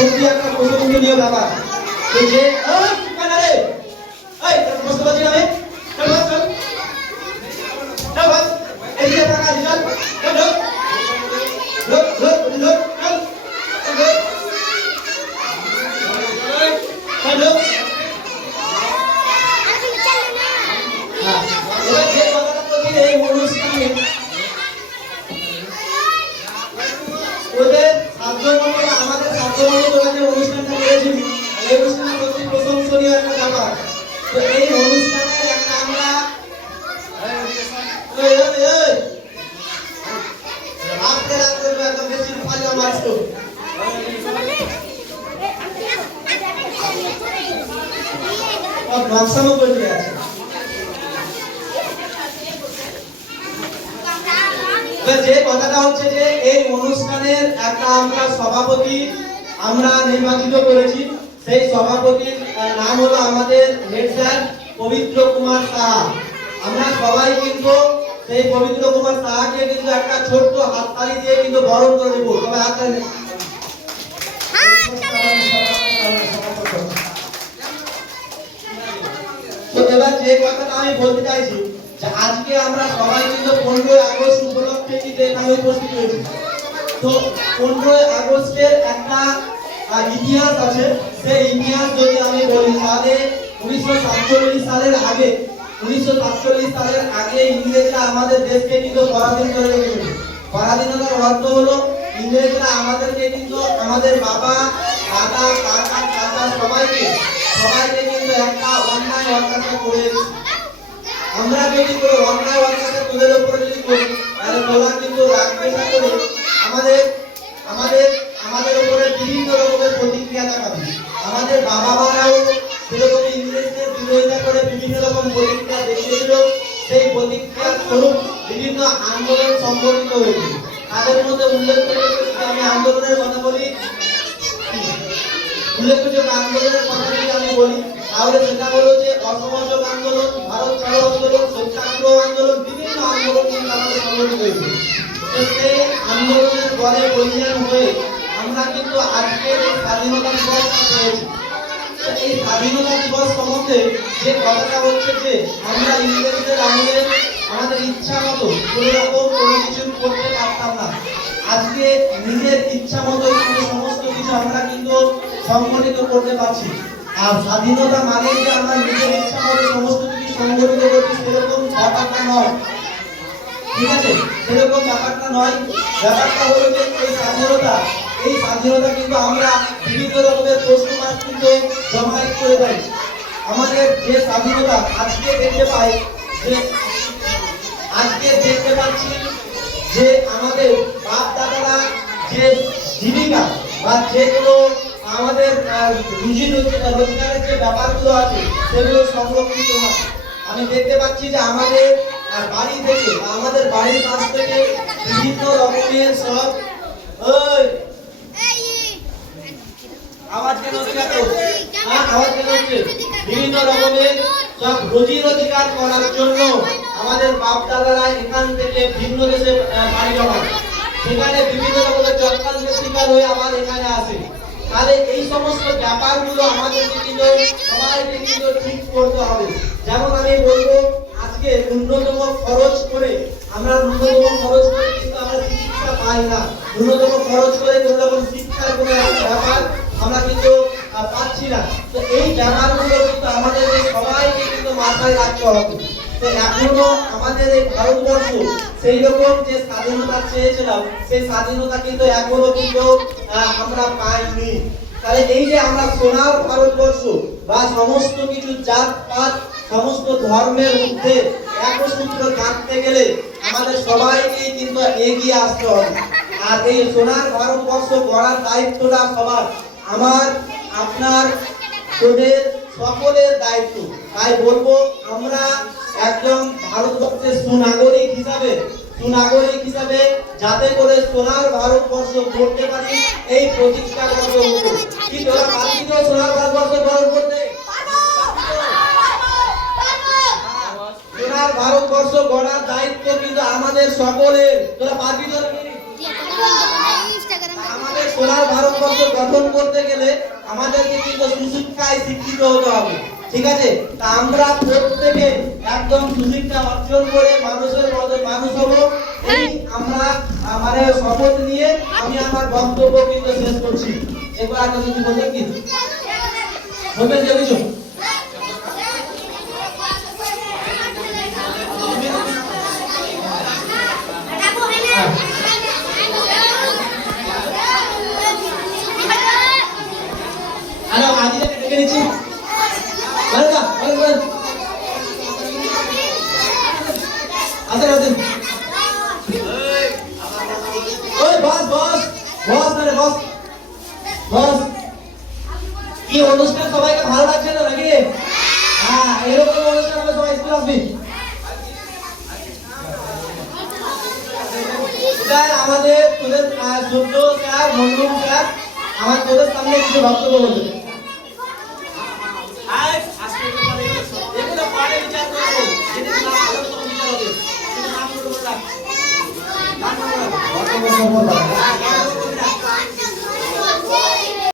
সত্যি একটা প্রশংসনীয় ব্যাপার। যে বুঝতে পারছি না এদিকে টাকা দিলাম লোক লোক লোক লোক যে কথাটা বলছি এই অনুষ্ঠানে ওদের সাধ্যমতো আমাদের সাধ্যমতো যে অনুষ্ঠানটা করেছিল এই অনুষ্ঠানটা সত্যি প্রশংসনীয় একটা ব্যাপার। তো এই অনুষ্ঠানের একটা আমরা আজকে রাত্রে একদম বেশি পাজা মারছো নকশাও করে আছে। যে কথাটা হচ্ছে যে এই অনুষ্ঠানের একটা আমরা সভাপতি আমরা নির্বাচিত করেছি। সেই সভাপতির নাম হলো আমাদের হেড স্যার পবিত্র কুমার সাহা। আমরা সবাই কিন্তু সেই পবিত্র কুমার সাহাকে কিন্তু একটা ছোট্ট হাততালি দিয়ে কিন্তু বরণ করে দেবো। তবে হাততালি তো এবার যে কথাটা আমি বলতে চাইছি যে আজকে আমরা সবাই কিন্তু 15 আগস্ট উপলক্ষে কিন্তু এখানে উপস্থিত হয়েছি। তো 15 আগস্টের একটা ইতিহাস আছে। সেই ইতিহাস যদি আমি বলি তাহলে 1947 সালের আগে ইংরেজরা আমাদের দেশকে কিন্তু পরাধীন করে রেখেছিল। পরাধীনতার অর্থ হলো ইংরেজরা আমাদেরকে কিন্তু আমাদের বাবা দাদা কাকা চাচা সবাইকে কিন্তু একটা অন্যায় অত্যাচার করে। আমরা যদি কোনো অন্যায় অত্যাচার তোদের উপরে যদি করি তাহলে তোরা কিন্তু রাগবেশা করে আমাদের উপরে বিভিন্ন রকমের প্রতিক্রিয়া দেখাবে। আমাদের বাবা মারাও সেরকম ইংরেজদের বিরোধিতা করে বিভিন্ন রকম প্রতিক্রিয়া দেখিয়েছিল। সেই প্রতিক্রিয়ার স্বরূপ বিভিন্ন আন্দোলন সংগঠিত হয়েছিল। তাদের মধ্যে উল্লেখযোগ্য আমি আন্দোলনের কথা বলি যদি আমি বলি তাহলে সেটা হলো যে অসহযোগ আন্দোলন, ভারত ছাড়ো আন্দোলন, সত্যাগ্রহ আন্দোলন, বিভিন্ন আন্দোলন কিন্তু আমাদের সংগঠিত হয়েছে। সেই আন্দোলনের পরে পরিণাম হয়ে আমরা কিন্তু আজকের এই স্বাধীনতা দিবসটা পেয়েছি। এই স্বাধীনতা দিবস সম্বন্ধে যে কথাটা হচ্ছে যে আমরা ইংরেজদের আমলে আমাদের ইচ্ছা মতো কোনো কিছু করতে পারতাম না। আজকে নিজের ইচ্ছা মতো কিন্তু সমস্ত কিছু আমরা কিন্তু সংগঠিত করতে পারছি। আর স্বাধীনতা মানে যে আমরা নিজের ইচ্ছা মতো সমস্ত কিছু সংগঠিত করছি সেরকম ব্যাপারটা নয়। ঠিক আছে, সেরকম ব্যাপারটা নয়। ব্যাপারটা হলো যে এই স্বাধীনতা কিন্তু আমরা বিভিন্ন রকমের প্রশ্নমার্ক কিন্তু জমায়েত করে দেয়। আমাদের যে স্বাধীনতা আজকে দেখতে পাচ্ছি যে আমাদের বাপ দাদারা যে জীবিকা বা যেগুলো আমাদের রুজি রোজগারের যে ব্যাপারগুলো আছে সেগুলো সংরক্ষিত হয়। আমি দেখতে পাচ্ছি যে আমাদের বাড়ি থেকে আমাদের বাড়ির কাছ থেকে বিভিন্ন রকমের সব বিভিন্ন রকমের সব রুজি রোজগার করার জন্য আমাদের বাপ দাদারা এখান থেকে ভিন্ন দেশে বাড়ি জমায়। সেখানে বিভিন্ন রকমের চক্রান্তের শিকার হয়ে আবার এখানে আসে। তাহলে এই সমস্ত ব্যাপারগুলো আমাদেরকে কিন্তু সবাইকে কিন্তু ঠিক করতে হবে। যেমন আমি বলবো আজকে ন্যূনতম খরচ করে কিন্তু আমরা চিকিৎসা পাই না। ন্যূনতম খরচ করে কোনো রকম শিক্ষার কোনো একটা ব্যাপার আমরা কিন্তু পাচ্ছি না। তো এই ব্যাপারগুলো কিন্তু আমাদের সবাইকে কিন্তু মাথায় রাখতে হবে। তো এখনো আমাদের এই ভারতবর্ষ সেই রকম যে স্বাধীনতা চেয়েছিলাম সেই স্বাধীনতা কিন্তু এখনো কিন্তু আমরা পাইনি। তাহলে এই যে আমরা সোনার ভারতবর্ষ বা সমস্ত কিছু জাতপাত সমস্ত ধর্মের মধ্যে একসূত্র গাঁথতে গেলে আমাদের সবাইকে কিন্তু এগিয়ে আসতে হবে। আর এই সোনার ভারতবর্ষ গড়ার দায়িত্বটা সবার, আমার, আপনার, তোদের সকলের দায়িত্ব। তাই বলবো আমরা একদম ভারতবর্ষের সুনাগরিক হিসাবে যাতে করে সোনার ভারতবর্ষ গড়তে পারি এই প্রচেষ্টা করতে হবে। কি তোরা পারবি তো সোনার ভারতবর্ষ গড়ন করতে? সোনার ভারতবর্ষ গড়ার দায়িত্ব কিন্তু আমাদের সকলের। তোরা পারবি তো? আমাদের সোনার ভারতবর্ষ গঠন করতে গেলে আমাদেরকে কিন্তু সুশিক্ষায় শিক্ষিত হতে হবে, ঠিক আছে? তা আমরা প্রত্যেকে একদম সুশিক্ষা অর্জন করে মানুষের মতো মানুষ হব, এই আমরা মানে শপথ নিয়ে আমি আমার বক্তব্য কিন্তু শেষ করছি। এবার আর কিছু বলবেন কি? বলবেন যে কিছু? হ্যালো, আজিকে ডেকে নিচ্ছি। বলবা বলবেন। আসেন আসেন। ওই বস বস বস মানে বস বস, কি অনুষ্ঠান সবাইকে ভালো লাগছে না নাকি? হ্যাঁ, এরকম অনুষ্ঠান হলে সবাই স্কুল আসবি। স্যার আমাদের তোদের সূর্য স্যার, মন্ডল স্যার আমার তোদের সামনে কিছু বক্তব্য বলবে। এগুলো পরে বিচার করবো, যেদিন ক্লাস হবে তখন বিচার হবে। কিন্তু নাম বলবো না।